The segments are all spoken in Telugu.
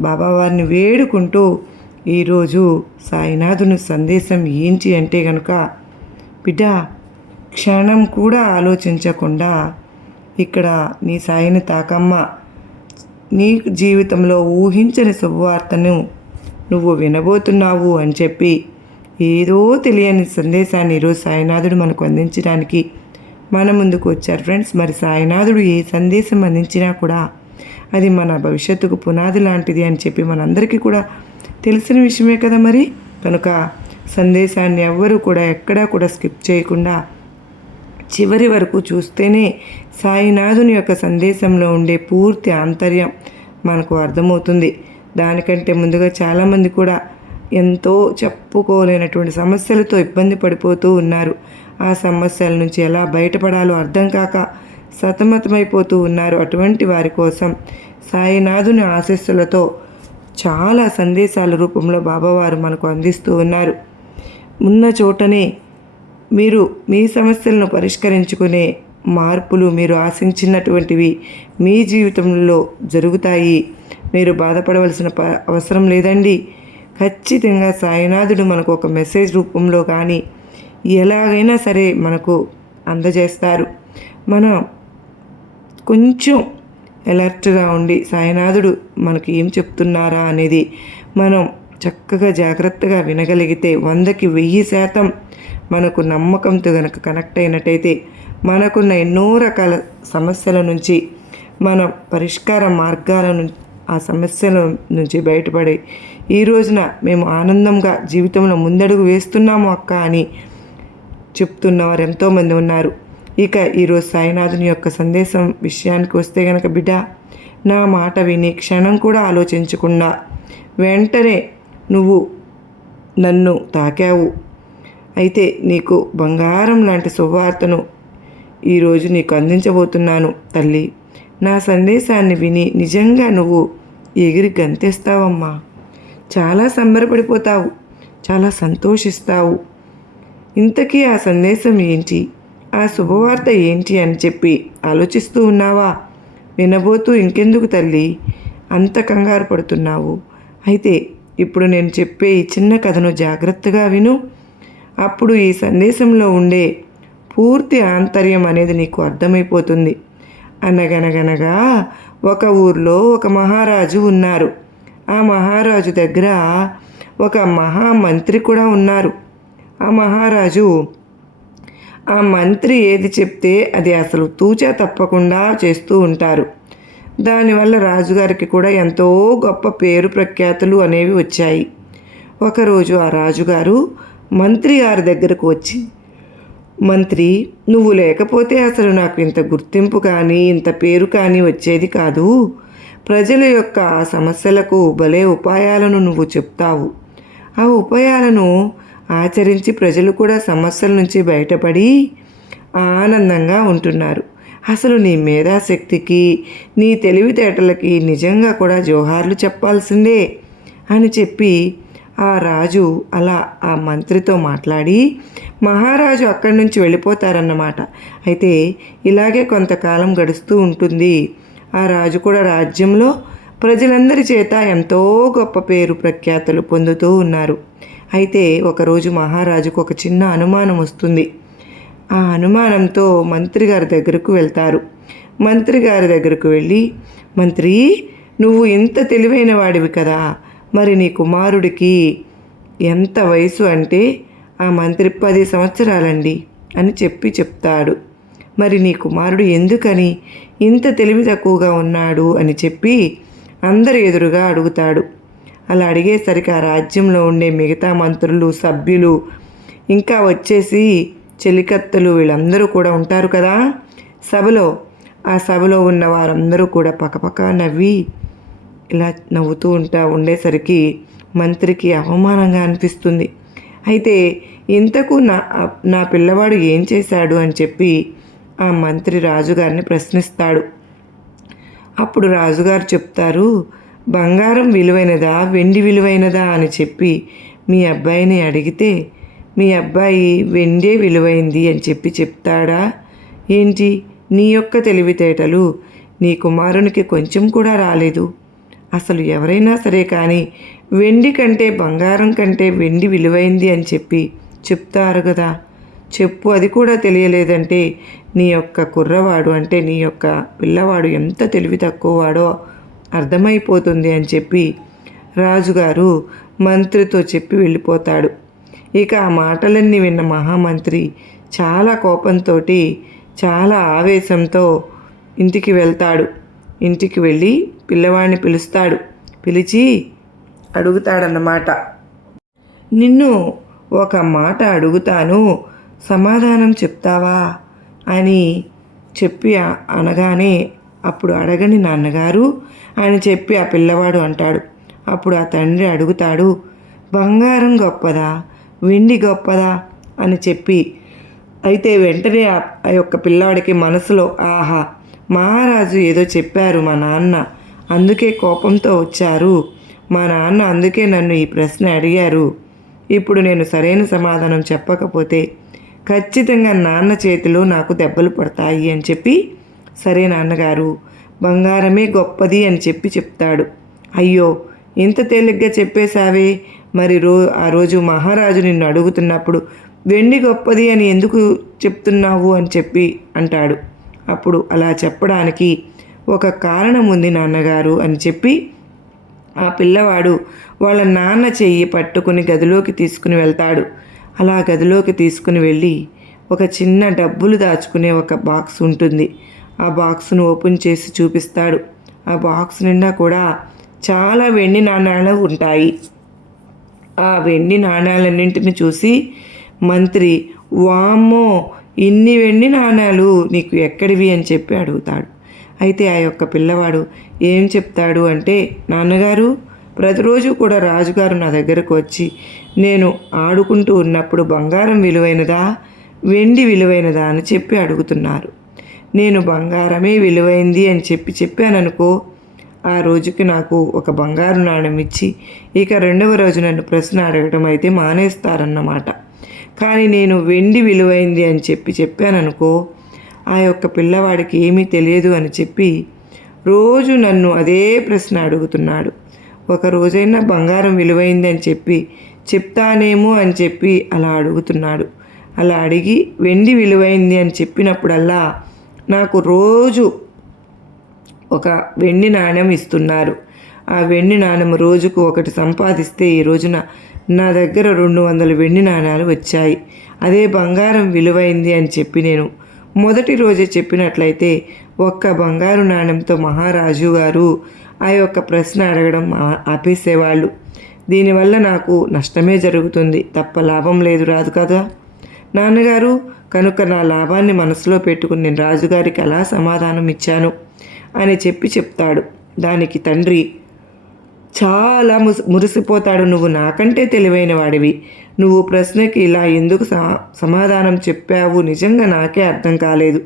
బాబావారిని వేడుకుంటూ ఈరోజు సాయినాథుని సందేశం ఏంటి అంటే కనుక బిడ్డ క్షణం కూడా ఆలోచించకుండా ఇక్కడ నీ సాయిని తాకమ్మ నీ జీవితంలో ఊహించని శుభవార్తను నువ్వు వినబోతున్నావు అని చెప్పి ఏదో తెలియని సందేశాన్ని ఈరోజు సాయినాథుడు మనకు అందించడానికి మన ముందుకు వచ్చారు. ఫ్రెండ్స్ మరి సాయినాథుడు ఏ సందేశం అందించినా కూడా అది మన భవిష్యత్తుకు పునాది లాంటిది అని చెప్పి మనందరికీ కూడా తెలిసిన విషయమే కదా మరి. కనుక సందేశాన్ని ఎవ్వరూ కూడా ఎక్కడా కూడా స్కిప్ చేయకుండా చివరి వరకు చూస్తేనే సాయినాథుని యొక్క సందేశంలో ఉండే పూర్తి ఆంతర్యం మనకు అర్థమవుతుంది. దానికంటే ముందుగా చాలామంది కూడా ఎంతో చెప్పుకోలేనటువంటి సమస్యలతో ఇబ్బంది పడిపోతూ ఉన్నారు. ఆ సమస్యల నుంచి ఎలా బయటపడాలో అర్థం కాక సతమతమైపోతూ ఉన్నారు అటువంటి వారి కోసం. సాయినాథుని ఆశస్సులతో చాలా సందేశాల రూపంలో బాబావారు మనకు అందిస్తూ ఉన్నారు. ఉన్న చోటనే మీరు మీ సమస్యలను పరిష్కరించుకునే మార్పులు మీరు ఆశించినటువంటివి మీ జీవితంలో జరుగుతాయి. మీరు బాధపడవలసిన ప అవసరం లేదండి. ఖచ్చితంగా సాయినాథుడు మనకు ఒక మెసేజ్ రూపంలో కానీ ఎలాగైనా సరే మనకు అందజేస్తారు. మనం కొంచెం అలర్ట్గా ఉండి సాయినాథుడు మనకి ఏం చెప్తున్నారా? అనేది మనం చక్కగా జాగ్రత్తగా వినగలిగితే వందకి వెయ్యి శాతం మనకు నమ్మకంతో కనుక కనెక్ట్ అయినట్టయితే మనకున్న ఎన్నో రకాల సమస్యల నుంచి మనం పరిష్కార మార్గాల నుంచి ఆ సమస్యల నుంచి బయటపడి ఈ రోజున మేము ఆనందంగా జీవితంలో ముందడుగు వేస్తున్నాము అక్క అని చెప్తున్నవారు ఎంతోమంది ఉన్నారు. ఇక ఈరోజు సాయినాథుని యొక్క సందేశం విషయానికి వస్తే గనక బిడ్డ నా మాట విని క్షణం కూడా ఆలోచించకుండా వెంటనే నువ్వు నన్ను తాకావు. అయితే నీకు బంగారం లాంటి శుభవార్తను ఈరోజు నీకు అందించబోతున్నాను తల్లి. నా సందేశాన్ని విని నిజంగా నువ్వు ఎగిరి గంతేస్తావమ్మా. చాలా సంబరపడిపోతావు చాలా సంతోషిస్తావు. ఇంతకీ ఆ సందేశం ఏంటి? ఆ శుభవార్త ఏంటి అని చెప్పి ఆలోచిస్తూ ఉన్నావా? వినబోతూ ఇంకెందుకు తల్లి? అంత కంగారు పడుతున్నావు. అయితే ఇప్పుడు నేను చెప్పే ఈ చిన్న కథను జాగ్రత్తగా విను. అప్పుడు ఈ సందేశంలో ఉండే పూర్తి ఆంతర్యం అనేది నీకు అర్థమైపోతుంది. అనగనగనగా ఒక ఊర్లో ఒక మహారాజు ఉన్నారు. ఆ మహారాజు దగ్గర ఒక మహామంత్రి కూడా ఉన్నారు. ఆ మహారాజు ఆ మంత్రి ఏది చెప్తే అది అసలు తూచా తప్పకుండా చేస్తూ ఉంటారు. దానివల్ల రాజుగారికి కూడా ఎంతో గొప్ప పేరు ప్రఖ్యాతులు అనేవి వచ్చాయి. ఒకరోజు ఆ రాజుగారు మంత్రి గారి దగ్గరకు వచ్చి మంత్రి నువ్వు లేకపోతే అసలు నాకు ఇంత గుర్తింపు కానీ ఇంత పేరు కానీ వచ్చేది కాదు. ప్రజల యొక్క సమస్యలకు భలే ఉపాయాలను నువ్వు చెప్తావు. ఆ ఉపాయాలను ఆచరించి ప్రజలు కూడా సమస్యల నుంచి బయటపడి ఆనందంగా ఉంటున్నారు. అసలు నీ మేధాశక్తికి నీ తెలివితేటలకి నిజంగా కూడా జోహార్లు చెప్పాల్సిందే అని చెప్పి ఆ రాజు అలా ఆ మంత్రితో మాట్లాడి మహారాజు అక్కడి నుంచి వెళ్ళిపోతారన్నమాట. అయితే ఇలాగే కొంతకాలం గడుస్తూ ఉంటుంది. ఆ రాజు కూడా రాజ్యంలో ప్రజలందరి చేత ఎంతో గొప్ప పేరు ప్రఖ్యాతలు పొందుతూ ఉన్నారు. అయితే ఒకరోజు మహారాజుకు ఒక చిన్న అనుమానం వస్తుంది. ఆ అనుమానంతో మంత్రి గారి దగ్గరకు వెళ్తారు. మంత్రి గారి దగ్గరకు వెళ్ళి మంత్రి నువ్వు ఇంత తెలివైన వాడివి కదా. మరి నీ కుమారుడికి ఎంత వయసు అంటే ఆ మంత్రి పది సంవత్సరాలండి అని చెప్పి చెప్తాడు. మరి నీ కుమారుడు ఎందుకని ఇంత తెలివి తక్కువగా ఉన్నాడు అని చెప్పి అందరి ఎదురుగా అడుగుతాడు. అలా అడిగేసరికి ఆ రాజ్యంలో ఉండే మిగతా మంత్రులు సభ్యులు ఇంకా వచ్చేసి చెలికత్తలు వీళ్ళందరూ కూడా ఉంటారు కదా? సభలో ఆ సభలో ఉన్న వారందరూ కూడా పక్కపక్క నవ్వి ఇలా నవ్వుతూ ఉంటా ఉండేసరికి మంత్రికి అవమానంగా అనిపిస్తుంది. అయితే ఇంతకు నా నా పిల్లవాడు ఏం చేశాడు అని చెప్పి ఆ మంత్రి రాజుగారిని ప్రశ్నిస్తాడు. అప్పుడు రాజుగారు చెప్తారు బంగారం విలువైనదా వెండి విలువైనదా అని చెప్పి మీ అబ్బాయిని అడిగితే మీ అబ్బాయి వెండే విలువైంది అని చెప్పి చెప్తాడా? ఏంటి? నీ యొక్క తెలివితేటలు నీ కుమారునికి కొంచెం కూడా రాలేదు. అసలు ఎవరైనా సరే కానీ వెండి కంటే బంగారం కంటే వెండి విలువైంది అని చెప్పి చెప్తారు కదా. చెప్పు అది కూడా తెలియలేదంటే నీ యొక్క కుర్రవాడు అంటే నీ యొక్క పిల్లవాడు ఎంత తెలివి తక్కువవాడో అర్థమైపోతుంది అని చెప్పి రాజుగారు మంత్రితో చెప్పి వెళ్ళిపోతాడు. ఇక ఆ మాటలన్నీ విన్న మహామంత్రి చాలా కోపంతో చాలా ఆవేశంతో ఇంటికి వెళ్తాడు. ఇంటికి వెళ్ళి పిల్లవాడిని పిలుస్తాడు. పిలిచి అడుగుతాడన్నమాట. నిన్ను ఒక మాట అడుగుతాను సమాధానం చెప్తావా? అని చెప్పి అనగానే అప్పుడు అడగని నాన్నగారు అని చెప్పి ఆ పిల్లవాడు అంటాడు. అప్పుడు ఆ తండ్రి అడుగుతాడు బంగారం గొప్పదా? వెండి గొప్పదా? అని చెప్పి. అయితే వెంటనే ఆ ఆ యొక్క పిల్లవాడికి మనసులో ఆహా మహారాజు ఏదో చెప్పారు మా నాన్న. అందుకే కోపంతో వచ్చారు. మా నాన్న అందుకే నన్ను ఈ ప్రశ్న అడిగారు. ఇప్పుడు నేను సరైన సమాధానం చెప్పకపోతే ఖచ్చితంగా నాన్న చేతిలో నాకు దెబ్బలు పడతాయి అని చెప్పి సరే నాన్నగారు బంగారమే గొప్పది అని చెప్పి చెప్తాడు. అయ్యో ఇంత తేలిగ్గా చెప్పేశావే? మరి రో ఆ రోజు మహారాజు నిన్ను అడుగుతున్నప్పుడు వెండి గొప్పది అని ఎందుకు చెప్తున్నావు అని చెప్పి అంటాడు. అప్పుడు అలా చెప్పడానికి ఒక కారణం ఉంది నాన్నగారు అని చెప్పి ఆ పిల్లవాడు వాళ్ళ నాన్న చెయ్యి పట్టుకుని గదిలోకి తీసుకుని వెళ్తాడు. అలా గదిలోకి తీసుకుని వెళ్ళి ఒక చిన్న డబ్బులు దాచుకునే ఒక బాక్స్ ఉంటుంది. ఆ బాక్స్ను ఓపెన్ చేసి చూపిస్తాడు. ఆ బాక్స్ నిండా కూడా చాలా వెండి నాణ్యాలు ఉంటాయి. ఆ వెండి నాణ్యాలన్నింటిని చూసి మంత్రి వామ్మో ఇన్ని వెండి నాణ్యాలు నీకు ఎక్కడివి? అని చెప్పి అడుగుతాడు. అయితే ఆ యొక్క పిల్లవాడు ఏం చెప్తాడు అంటే నాన్నగారు ప్రతిరోజు కూడా రాజుగారు నా దగ్గరకు వచ్చి నేను ఆడుకుంటూ ఉన్నప్పుడు బంగారం విలువైనదా వెండి విలువైనదా? అని చెప్పి అడుగుతున్నారు. నేను బంగారమే విలువైంది అని చెప్పి చెప్పాననుకో ఆ రోజుకి నాకు ఒక బంగారు నాణ్యం ఇచ్చి ఇక రెండవ రోజు నన్ను ప్రశ్న అడగడం అయితే మానేస్తారన్నమాట. కానీ నేను వెండి విలువైంది అని చెప్పి చెప్పాననుకో ఆ యొక్క పిల్లవాడికి ఏమీ తెలియదు అని చెప్పి రోజు నన్ను అదే ప్రశ్న అడుగుతున్నాడు. ఒక రోజైనా బంగారం విలువైంది అని చెప్పి చెప్తానేమో అని చెప్పి అలా అడుగుతున్నాడు. అలా అడిగి వెండి విలువైంది అని చెప్పినప్పుడల్లా నాకు రోజు ఒక వెండి నాణెం ఇస్తున్నారు. ఆ వెండి నాణెం రోజుకు ఒకటి సంపాదిస్తే ఈ రోజున నా దగ్గర రెండు వందల వెండి నాణ్యాలు వచ్చాయి. అదే బంగారం విలువైంది అని చెప్పి నేను మొదటి రోజే చెప్పినట్లయితే ఒక్క బంగారు నాణెంతో మహారాజు గారు ఆ యొక్క ప్రశ్న అడగడం ఆపేసేవాళ్ళు. దీనివల్ల నాకు నష్టమే జరుగుతుంది. తప్ప లాభం లేదు. రాదు కదా? నాన్నగారు కనుక నా లాభాన్ని మనసులో పెట్టుకుని నేను రాజుగారికి అలా సమాధానం ఇచ్చాను అని చెప్పి చెప్తాడు. దానికి తండ్రి చాలా మురిసిపోతాడు నువ్వు నాకంటే తెలివైన వాడివి. నువ్వు ప్రశ్నకి ఇలా ఎందుకు సమాధానం చెప్పావు? నిజంగా నాకే అర్థం కాలేదు.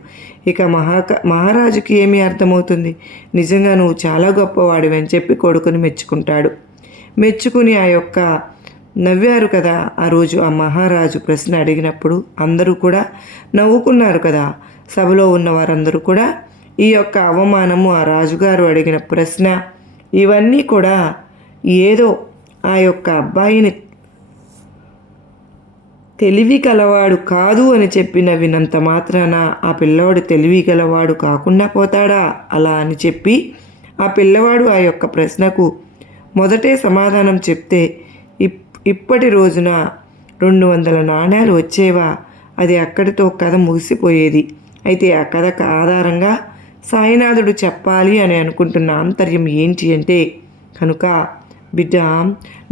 ఇక మహాక మహారాజుకి ఏమీ అర్థమవుతుంది? నిజంగా నువ్వు చాలా గొప్పవాడివి అని చెప్పి కొడుకుని మెచ్చుకుంటాడు. మెచ్చుకుని ఆ యొక్క నవ్వారు కదా. ఆ రోజు ఆ మహారాజు ప్రశ్న అడిగినప్పుడు అందరూ కూడా నవ్వుకున్నారు కదా. సభలో ఉన్న వారందరూ కూడా ఈ యొక్క అవమానము ఆ రాజుగారు అడిగిన ప్రశ్న ఇవన్నీ కూడా ఏదో ఆ యొక్క అబ్బాయిని తెలివి గలవాడు కాదు అని చెప్పిన వినంత మాత్రాన ఆ పిల్లవాడు తెలివి గలవాడు కాకుండా పోతాడా? అలా అని చెప్పి ఆ పిల్లవాడు ఆ యొక్క ప్రశ్నకు మొదటే సమాధానం చెప్తే ఇప్పటి రోజున రెండు వందల నాణ్యాలు వచ్చేవా? అది అక్కడితో కథ ముగిసిపోయేది. అయితే ఆ కథకు ఆధారంగా సాయినాథుడు చెప్పాలి అని అనుకుంటున్న ఆంతర్యం ఏంటి అంటే కనుక బిడ్డ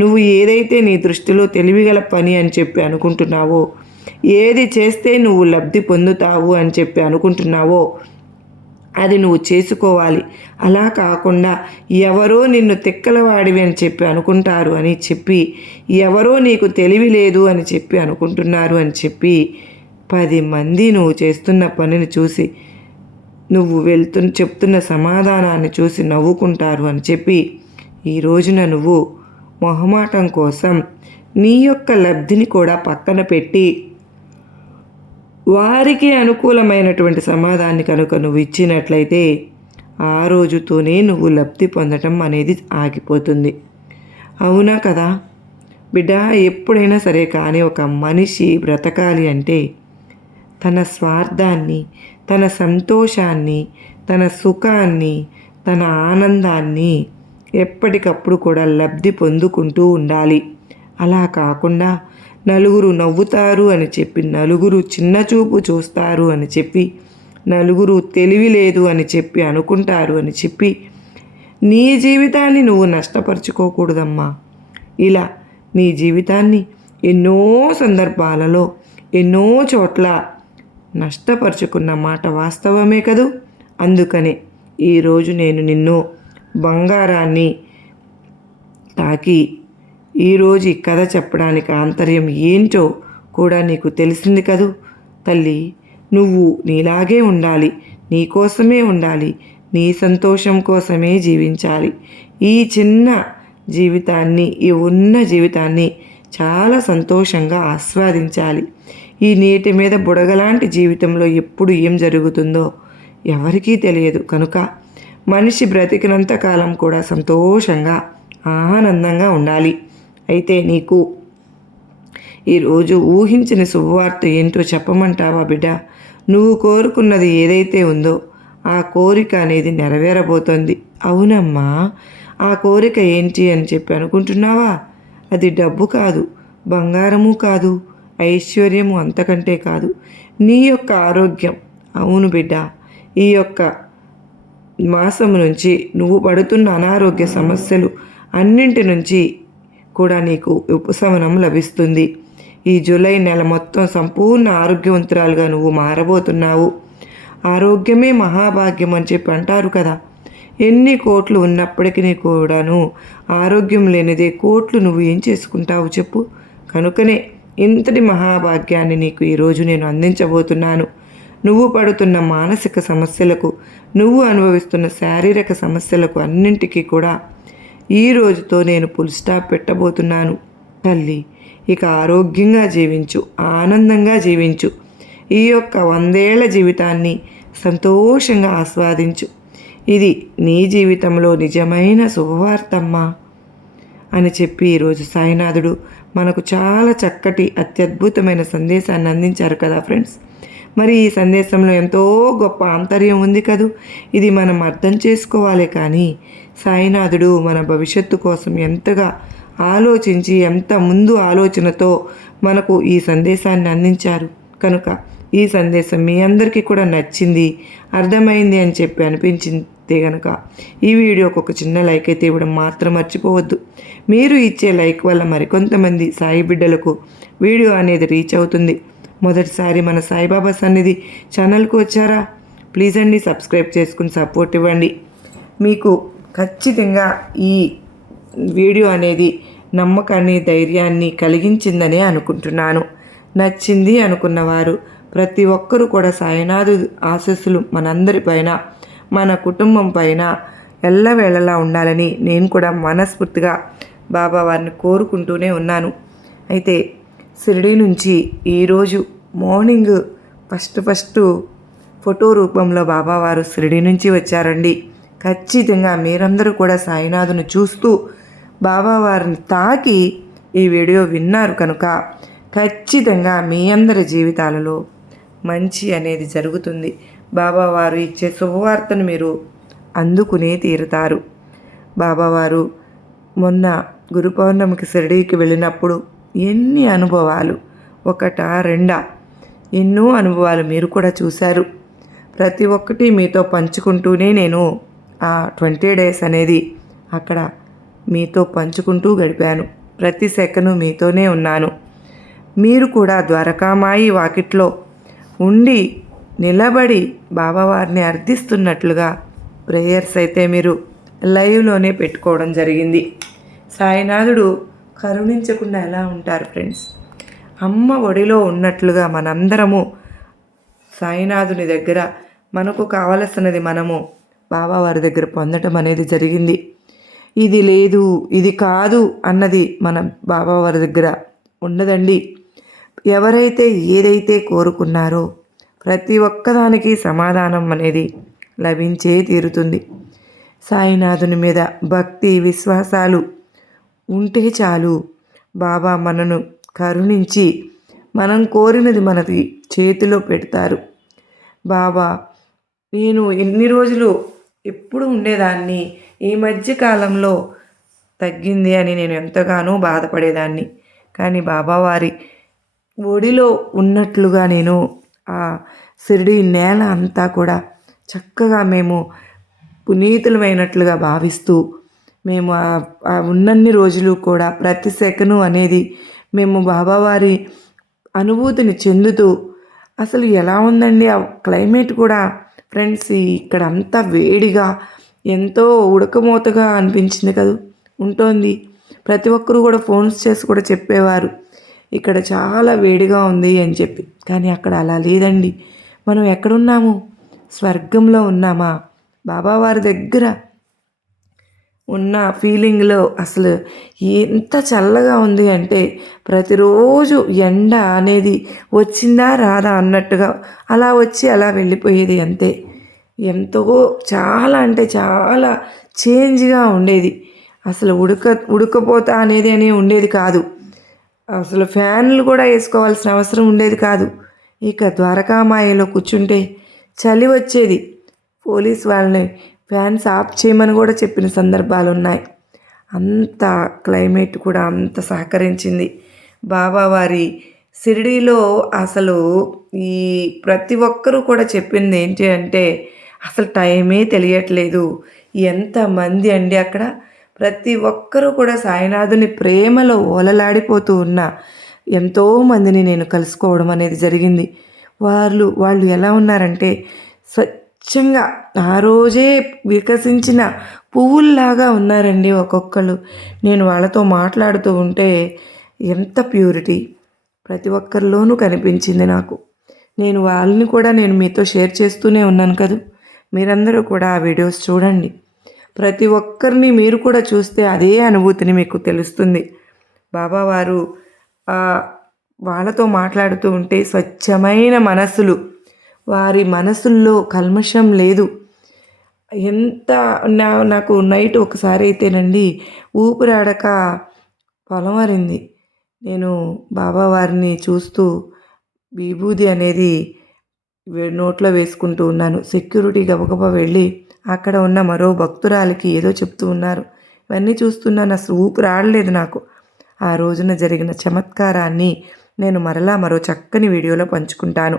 నువ్వు ఏదైతే నీ దృష్టిలో తెలివిగల పని అని చెప్పి అనుకుంటున్నావో ఏది చేస్తే నువ్వు లబ్ధి పొందుతావు అని చెప్పి అనుకుంటున్నావో అది నువ్వు చేసుకోవాలి. అలా కాకుండా ఎవరో నిన్ను తిక్కలవాడివి అని చెప్పి అనుకుంటారు అని చెప్పి ఎవరో నీకు తెలివి లేదు అని చెప్పి అనుకుంటున్నారు అని చెప్పి పది మంది నువ్వు చేస్తున్న పనిని చూసి నువ్వు వెళ్తు చెప్తున్న సమాధానాన్ని చూసి నవ్వుకుంటారు అని చెప్పి ఈ రోజున నువ్వు మొహమాటం కోసం నీ యొక్క లబ్ధిని కూడా పక్కన పెట్టి వారికి అనుకూలమైనటువంటి సమాధాన్ని కనుక నువ్వు ఇచ్చినట్లయితే ఆ రోజుతోనే నువ్వు లబ్ధి పొందటం అనేది ఆగిపోతుంది. అవునా కదా? బిడ్డ ఎప్పుడైనా సరే కానీ ఒక మనిషి బ్రతకాలి అంటే తన స్వార్థాన్ని తన సంతోషాన్ని తన సుఖాన్ని తన ఆనందాన్ని ఎప్పటికప్పుడు కూడా లబ్ధి పొందుకుంటూ ఉండాలి. అలా కాకుండా నలుగురు నవ్వుతారు అని చెప్పి నలుగురు చిన్న చూపు చూస్తారు అని చెప్పి నలుగురు తెలివి లేదు అని చెప్పి అనుకుంటారు అని చెప్పి నీ జీవితాన్ని నువ్వు నష్టపరుచుకోకూడదమ్మా. ఇలా నీ జీవితాన్ని ఎన్నో సందర్భాలలో ఎన్నో చోట్ల నష్టపరుచుకున్న మాట వాస్తవమే కదూ? అందుకనే ఈరోజు నేను నిన్ను బంగారాన్ని తాకి ఈరోజు ఈ కథ చెప్పడానికి ఆంతర్యం ఏంటో కూడా నీకు తెలిసింది కదూ? తల్లి నువ్వు నీలాగే ఉండాలి నీ కోసమే ఉండాలి నీ సంతోషం కోసమే జీవించాలి. ఈ చిన్న జీవితాన్ని ఈ ఉన్న జీవితాన్ని చాలా సంతోషంగా ఆస్వాదించాలి. ఈ నీటి మీద బుడగలాంటి జీవితంలో ఎప్పుడు ఏం జరుగుతుందో ఎవరికీ తెలియదు కనుక మనిషి బ్రతికినంత కాలం కూడా సంతోషంగా ఆనందంగా ఉండాలి. అయితే నీకు ఈరోజు ఊహించిన శుభవార్త ఏంటో చెప్పమంటావా బిడ్డ? నువ్వు కోరుకున్నది ఏదైతే ఉందో ఆ కోరిక అనేది నెరవేరబోతోంది. అవునమ్మా ఆ కోరిక ఏంటి అని చెప్పి అనుకుంటున్నావా? అది డబ్బు కాదు బంగారము కాదు ఐశ్వర్యము అంతకంటే కాదు. నీ యొక్క ఆరోగ్యం. అవును బిడ్డ ఈ యొక్క మాసం నుంచి నువ్వు పడుతున్న అనారోగ్య సమస్యలు అన్నింటి నుంచి కూడా నీకు ఉపశమనం లభిస్తుంది. ఈ జూలై నెల మొత్తం సంపూర్ణ ఆరోగ్యవంతురాలుగా నువ్వు మారబోతున్నావు. ఆరోగ్యమే మహాభాగ్యం అని చెప్పి అంటారు కదా. ఎన్ని కోట్లు ఉన్నప్పటికీ కూడాను ఆరోగ్యం లేనిదే కోట్లు నువ్వు ఏం చేసుకుంటావు చెప్పు. కనుకనే ఇంతటి మహాభాగ్యాన్ని నీకు ఈరోజు నేను అందించబోతున్నాను. నువ్వు పడుతున్న మానసిక సమస్యలకు నువ్వు అనుభవిస్తున్న శారీరక సమస్యలకు అన్నింటికీ కూడా ఈ రోజుతో నేను ఫుల్ స్టాప్ పెట్టబోతున్నాను. తల్లి ఇక ఆరోగ్యంగా జీవించు ఆనందంగా జీవించు. ఈ యొక్క వందేళ్ళ జీవితాన్ని సంతోషంగా ఆస్వాదించు. ఇది నీ జీవితంలో నిజమైన శుభవార్తమ్మా అని చెప్పి ఈరోజు సాయినాథుడు మనకు చాలా చక్కటి అత్యద్భుతమైన సందేశాన్ని అందించారు కదా ఫ్రెండ్స్. మరి ఈ సందేశంలో ఎంతో గొప్ప ఆంతర్యం ఉంది కదూ? ఇది మనం అర్థం చేసుకోవాలి కానీ సాయినాథుడు మన భవిష్యత్తు కోసం ఎంతగా ఆలోచించి ఎంత ముందు ఆలోచనతో మనకు ఈ సందేశాన్ని అందించారు. కనుక ఈ సందేశం మీ అందరికీ కూడా నచ్చింది అర్థమైంది అని చెప్పి అనిపించింది కనుక ఈ వీడియోకి ఒక చిన్న లైక్ అయితే ఇవ్వడం మాత్రం మర్చిపోవద్దు. మీరు ఇచ్చే లైక్ వల్ల మరికొంతమంది సాయి బిడ్డలకు వీడియో అనేది రీచ్ అవుతుంది. మొదటిసారి మన సాయిబాబా సన్నిధి ఛానల్కు వచ్చారా? ప్లీజ్ అండి సబ్స్క్రైబ్ చేసుకుని సపోర్ట్ ఇవ్వండి. మీకు ఖచ్చితంగా ఈ వీడియో అనేది నమ్మకాన్ని ధైర్యాన్ని కలిగించిందని అనుకుంటున్నాను. నచ్చింది అనుకున్నవారు ప్రతి ఒక్కరూ కూడా సాయినాథు ఆశస్సులు మనందరిపైన మన కుటుంబం పైన ఎల్లవేళలా ఉండాలని నేను కూడా మనస్ఫూర్తిగా బాబా వారిని కోరుకుంటూనే ఉన్నాను. అయితే షిరిడి నుంచి ఈరోజు మార్నింగ్ ఫస్ట్ ఫస్ట్ ఫోటో రూపంలో బాబావారు షిరిడి నుంచి వచ్చారండి. ఖచ్చితంగా మీరందరూ కూడా సాయినాథుని చూస్తూ బాబావారిని తాకి ఈ వీడియో విన్నారు కనుక ఖచ్చితంగా మీ అందరి జీవితాలలో మంచి అనేది జరుగుతుంది. బాబావారు ఇచ్చే శుభవార్తను మీరు అందుకునే తీరుతారు. బాబావారు మొన్న గురు పౌర్ణమికి షిరిడీకి వెళ్ళినప్పుడు ఎన్ని అనుభవాలు? ఒకటా రెండా? ఎన్నో అనుభవాలు మీరు కూడా చూశారు. ప్రతి ఒక్కటి మీతో పంచుకుంటూనే నేను ఆ ట్వంటీ డేస్ అనేది అక్కడ మీతో పంచుకుంటూ గడిపాను. ప్రతి సెకను మీతోనే ఉన్నాను. మీరు కూడా ద్వారకామాయి వాకిట్లో ఉండి నిలబడి బాబావారిని అర్థిస్తున్నట్లుగా ప్రేయర్స్ అయితే మీరు లైవ్లోనే పెట్టుకోవడం జరిగింది. సాయినాథుడు కరుణించకుండా ఎలా ఉంటారు ఫ్రెండ్స్? అమ్మ ఒడిలో ఉన్నట్లుగా మనందరము సాయినాథుని దగ్గర మనకు కావలసినది మనము బాబావారి దగ్గర పొందటం అనేది జరిగింది. ఇది లేదు ఇది కాదు అన్నది మన బాబావారి దగ్గర ఉండదండి ఎవరైతే ఏదైతే కోరుకున్నారో ప్రతి ఒక్కదానికి సమాధానం అనేది లభించే తీరుతుంది. సాయినాథుని మీద భక్తి విశ్వాసాలు ఉంటే చాలు బాబా మనను కరుణించి మనం కోరినది మనకి చేతిలో పెడతారు. బాబా నేను ఎన్ని రోజులు ఎప్పుడు ఉండేదాన్ని? ఈ మధ్య కాలంలో తగ్గింది అని నేను ఎంతగానో బాధపడేదాన్ని. కానీ బాబావారి ఒడిలో ఉన్నట్లుగా నేను ఆ షిరిడి నేల అంతా కూడా చక్కగా మేము పునీతులమైనట్లుగా భావిస్తూ మేము ఆ- ఆ ఉన్నన్ని రోజులు కూడా ప్రతి సెకను అనేది మేము బాబావారి అనుభూతిని చెందుతూ అసలు ఎలా ఉందండి ఆ క్లైమేట్ కూడా? ఫ్రెండ్స్ ఇక్కడ అంతా వేడిగా ఎంతో ఉడకమూతగా అనిపించింది కదా. ఉంటుంది. ప్రతి ఒక్కరు కూడా ఫోన్స్ చేసి కూడా చెప్పేవారు. ఇక్కడ చాలా వేడిగా ఉంది అని చెప్పి. కానీ అక్కడ అలా లేదండి. మనం ఎక్కడున్నాము? స్వర్గంలో ఉన్నామా? బాబావారి దగ్గర ఉన్న ఫీలింగ్లో అసలు ఎంత చల్లగా ఉంది అంటే ప్రతిరోజు ఎండ అనేది వచ్చిందా రాదా అన్నట్టుగా అలా వచ్చి అలా వెళ్ళిపోయేది అంతే. ఎంతో చాలా అంటే చాలా చేంజ్గా ఉండేది. అసలు ఉడక ఉడకపోతా అనేది అని ఉండేది కాదు. అసలు ఫ్యాన్లు కూడా వేసుకోవాల్సిన అవసరం ఉండేది కాదు. ఇక ద్వారకామాయలో కూర్చుంటే చలి వచ్చేది. పోలీస్ వాళ్ళని ఫ్యాన్స్ ఆఫ్ చేయమని కూడా చెప్పిన సందర్భాలు ఉన్నాయి అంత క్లైమేట్ కూడా అంత సహకరించింది. బాబావారి షిరిడీలో అసలు ఈ ప్రతి ఒక్కరూ కూడా చెప్పింది ఏంటి అంటే అసలు టైమే తెలియట్లేదు. ఎంతమంది అండి అక్కడ? ప్రతి ఒక్కరూ కూడా సాయినాథుని ప్రేమలో ఓలలాడిపోతూ ఉన్న ఎంతో మందిని నేను కలుసుకోవడం అనేది జరిగింది. వాళ్ళు వాళ్ళు ఎలా ఉన్నారంటే స్వచ్ఛంగా ఆ రోజే వికసించిన పువ్వుల్లాగా ఉన్నారండి ఒక్కొక్కరు నేను వాళ్ళతో మాట్లాడుతూ ఉంటే ఎంత ప్యూరిటీ ప్రతి ఒక్కరిలోనూ కనిపించింది నాకు. నేను వాళ్ళని కూడా నేను మీతో షేర్ చేస్తూనే ఉన్నాను కదా. మీరందరూ కూడా ఆ వీడియోస్ చూడండి. ప్రతి ఒక్కరిని మీరు కూడా చూస్తే అదే అనుభూతిని మీకు తెలుస్తుంది. బాబావారు వారు వాళ్ళతో మాట్లాడుతూ ఉంటే స్వచ్ఛమైన మనస్సులు వారి మనసుల్లో కల్మషం లేదు. ఎంత నా నాకు నైట్ ఒకసారి అయితేనండి ఊపిరాడక పొలమరింది. నేను బాబా వారిని చూస్తూ విభూది అనేది నోట్లో వేసుకుంటూ ఉన్నాను. సెక్యూరిటీ గబగబా వెళ్ళి అక్కడ ఉన్న మరో భక్తురాలికి ఏదో చెప్తూ ఉన్నారు. ఇవన్నీ చూస్తున్నాను అసలు ఊపు రాడలేదు నాకు. ఆ రోజున జరిగిన చమత్కారాన్ని నేను మరలా మరో చక్కని వీడియోలో పంచుకుంటాను.